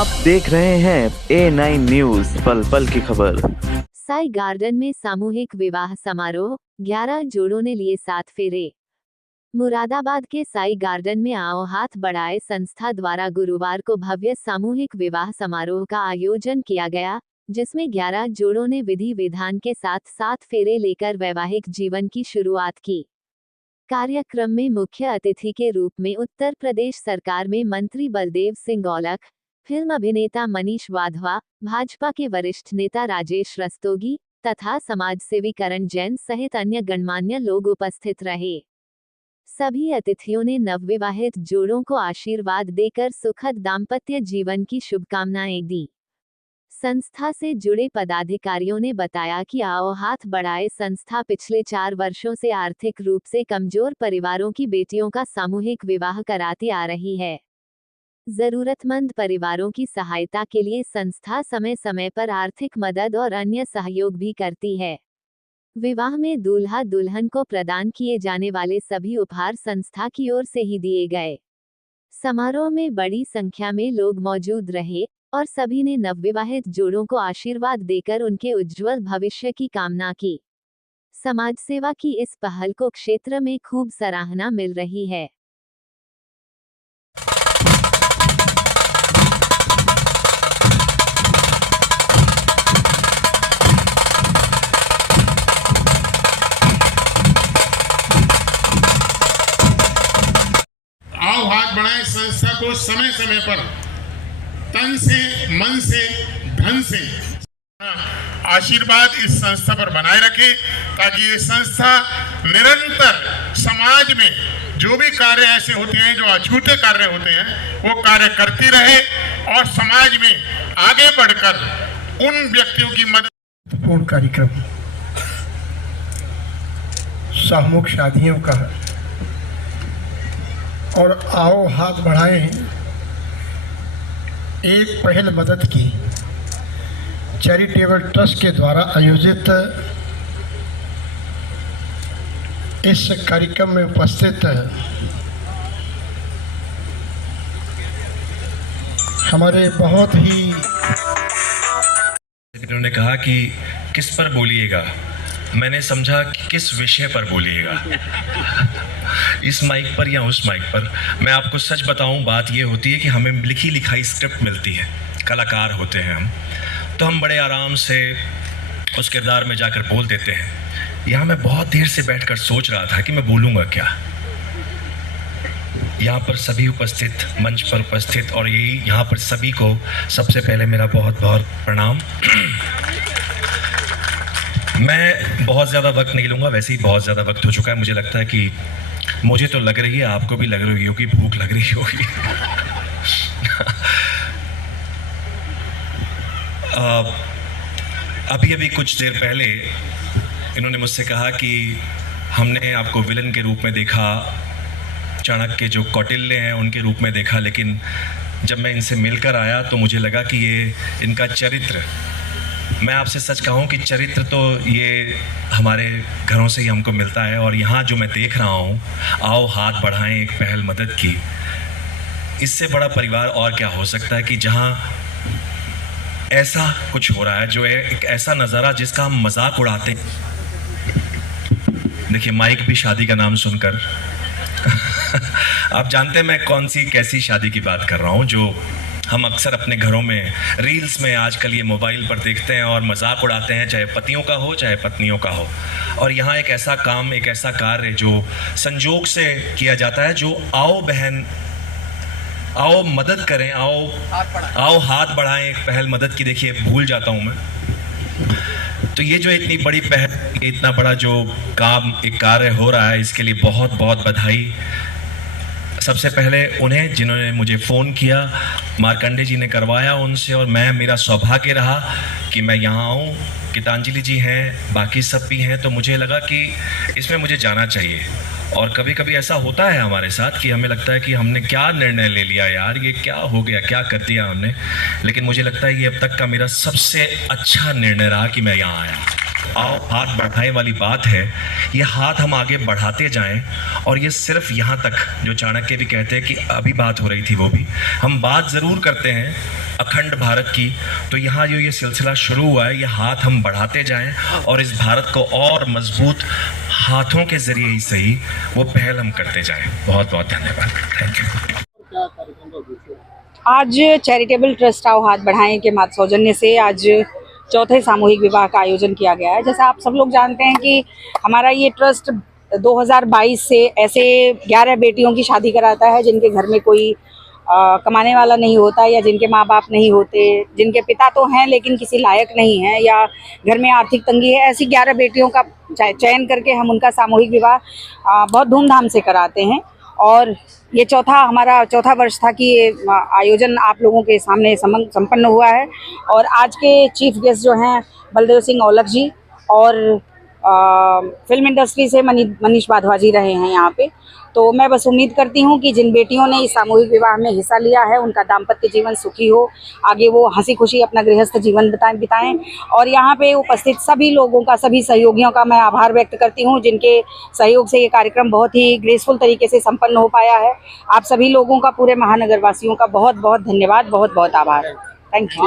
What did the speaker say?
आप देख रहे हैं A9 न्यूज, पल पल की खबर। साई गार्डन में सामूहिक विवाह समारोह, 11 जोड़ों ने लिए 7 फेरे। मुरादाबाद के साई गार्डन में आओ हाथ बढ़ाए संस्था द्वारा गुरुवार को भव्य सामूहिक विवाह समारोह का आयोजन किया गया, जिसमें 11 जोड़ों ने विधि विधान के साथ 7 फेरे लेकर वैवाहिक जीवन की शुरुआत की। कार्यक्रम में मुख्य अतिथि के रूप में उत्तर प्रदेश सरकार में मंत्री बलदेव सिंह औलख, फिल्म अभिनेता मनीष वाधवा, भाजपा के वरिष्ठ नेता राजेश रस्तोगी तथा समाजसेवी करण जैन सहित अन्य गणमान्य लोग उपस्थित रहे। सभी अतिथियों ने नवविवाहित जोड़ों को आशीर्वाद देकर सुखद दाम्पत्य जीवन की शुभकामनाएं दी। संस्था से जुड़े पदाधिकारियों ने बताया कि आओ हाथ बढ़ाए संस्था पिछले 4 वर्षों से आर्थिक रूप से कमजोर परिवारों की बेटियों का सामूहिक विवाह कराती आ रही है। जरूरतमंद परिवारों की सहायता के लिए संस्था समय समय पर आर्थिक मदद और अन्य सहयोग भी करती है। विवाह में दूल्हा दुल्हन को प्रदान किए जाने वाले सभी उपहार संस्था की ओर से ही दिए गए। समारोह में बड़ी संख्या में लोग मौजूद रहे और सभी ने नवविवाहित जोड़ों को आशीर्वाद देकर उनके उज्जवल भविष्य की कामना की। समाज सेवा की इस पहल को क्षेत्र में खूब सराहना मिल रही है। आओ हाथ बढ़ाएं संस्था को समय समय पर तन से, मन से, धन से आशीर्वाद इस संस्था पर बनाए रखे, ताकि ये संस्था निरंतर समाज में जो भी कार्य ऐसे होते हैं, जो अछूते कार्य होते हैं, वो कार्य करती रहे और समाज में आगे बढ़कर उन व्यक्तियों की मदद। पूर्ण कार्यक्रम सामूहिक शादियों का और आओ हाथ बढ़ाएं एक पहल मदद की चैरिटेबल ट्रस्ट के द्वारा आयोजित इस कार्यक्रम में उपस्थित हमारे बहुत ही उन्होंने कहा कि किस पर बोलिएगा। मैंने समझा कि किस विषय पर बोलिएगा, इस माइक पर या उस माइक पर। मैं आपको सच बताऊं, बात ये होती है कि हमें लिखी लिखाई स्क्रिप्ट मिलती है, कलाकार होते हैं हम, तो हम बड़े आराम से उस किरदार में जाकर बोल देते हैं। यहाँ मैं बहुत देर से बैठकर सोच रहा था कि मैं बोलूँगा क्या। यहाँ पर सभी उपस्थित, मंच पर उपस्थित और यही यहाँ पर सभी को सबसे पहले मेरा बहुत बहुत प्रणाम। मैं बहुत ज़्यादा वक्त नहीं लूँगा, वैसे ही बहुत ज़्यादा वक्त हो चुका है। मुझे लगता है कि मुझे तो लग रही है, आपको भी लग रही होगी, भूख लग रही होगी। अभी कुछ देर पहले इन्होंने मुझसे कहा कि हमने आपको विलन के रूप में देखा, चाणक्य के जो कौटिल्य हैं उनके रूप में देखा, लेकिन जब मैं इनसे मिलकर आया तो मुझे लगा कि ये इनका चरित्र, मैं आपसे सच कहूँ कि चरित्र तो ये हमारे घरों से ही हमको मिलता है। और यहाँ जो मैं देख रहा हूँ, आओ हाथ बढ़ाएं एक पहल मदद की, इससे बड़ा परिवार और क्या हो सकता है कि जहाँ ऐसा कुछ हो रहा है, जो है एक ऐसा नज़ारा जिसका हम मजाक उड़ाते हैं। देखिए, माइक भी शादी का नाम सुनकर आप जानते हैं मैं कौन सी कैसी शादी की बात कर रहा हूँ, जो हम अक्सर अपने घरों में, रील्स में, आजकल ये मोबाइल पर देखते हैं और मजाक उड़ाते हैं, चाहे पतियों का हो चाहे पत्नियों का हो। और यहाँ एक ऐसा काम, एक ऐसा कार्य जो संजोग से किया जाता है, जो आओ बहन, आओ मदद करें, आओ हाथ बढ़ाएं एक पहल मदद की। देखिए, भूल जाता हूँ मैं। तो ये जो इतनी बड़ी पहल, इतना बड़ा जो काम, एक कार्य हो रहा है, इसके लिए बहुत बहुत बधाई। सबसे पहले उन्हें जिन्होंने मुझे फ़ोन किया, मार्कंडे जी ने करवाया उनसे, और मेरा सौभाग्य रहा कि मैं यहाँ आऊँ। गीतांजलि जी हैं, बाकी सब भी हैं, तो मुझे लगा कि इसमें मुझे जाना चाहिए। और कभी कभी ऐसा होता है हमारे साथ कि हमें लगता है कि हमने क्या निर्णय ले लिया यार, ये क्या हो गया, क्या कर दिया हमने। लेकिन मुझे लगता है ये अब तक का मेरा सबसे अच्छा निर्णय रहा कि मैं यहाँ आया। आओ हाथ बढ़ाएं वाली बात है, ये हाथ हम आगे बढ़ाते जाएं। और ये सिर्फ यहाँ तक, जो चाणक्य भी कहते हैं कि अभी बात हो रही थी, वो भी हम बात ज़रूर करते हैं अखंड भारत की। तो यहाँ जो ये सिलसिला शुरू हुआ है, ये हाथ हम बढ़ाते जाएं और इस भारत को और मजबूत हाथों के ज़रिए ही सही वो पहल हम करते जाएं। बहुत बहुत धन्यवाद। Thank you. आज चैरिटेबल ट्रस्ट आओ हाथ बढ़ाएं के मात सौजन्य से आज चौथे सामूहिक विवाह का आयोजन किया गया है। जैसा आप सब लोग जानते हैं कि हमारा ये ट्रस्ट 2022 से ऐसे 11 बेटियों की शादी कराता है जिनके घर में कोई कमाने वाला नहीं होता, या जिनके माँ बाप नहीं होते, जिनके पिता तो हैं लेकिन किसी लायक नहीं है, या घर में आर्थिक तंगी है। ऐसी 11 बेटियों का चयन करके हम उनका सामूहिक विवाह बहुत धूमधाम से कराते हैं। और ये हमारा चौथा वर्ष था कि ये आयोजन आप लोगों के सामने संपन्न हुआ है। और आज के चीफ गेस्ट जो हैं बलदेव सिंह औलख जी, और फिल्म इंडस्ट्री से मनीष वाधवा जी रहे हैं यहाँ पे। तो मैं बस उम्मीद करती हूँ कि जिन बेटियों ने इस सामूहिक विवाह में हिस्सा लिया है उनका दाम्पत्य जीवन सुखी हो, आगे वो हंसी खुशी अपना गृहस्थ जीवन बिताएं। और यहाँ पे उपस्थित सभी लोगों का, सभी सहयोगियों का मैं आभार व्यक्त करती हूँ जिनके सहयोग से ये कार्यक्रम बहुत ही ग्रेसफुल तरीके से संपन्न हो पाया है। आप सभी लोगों का, पूरे महानगर वासियों का बहुत बहुत धन्यवाद, बहुत बहुत आभार। Thank you.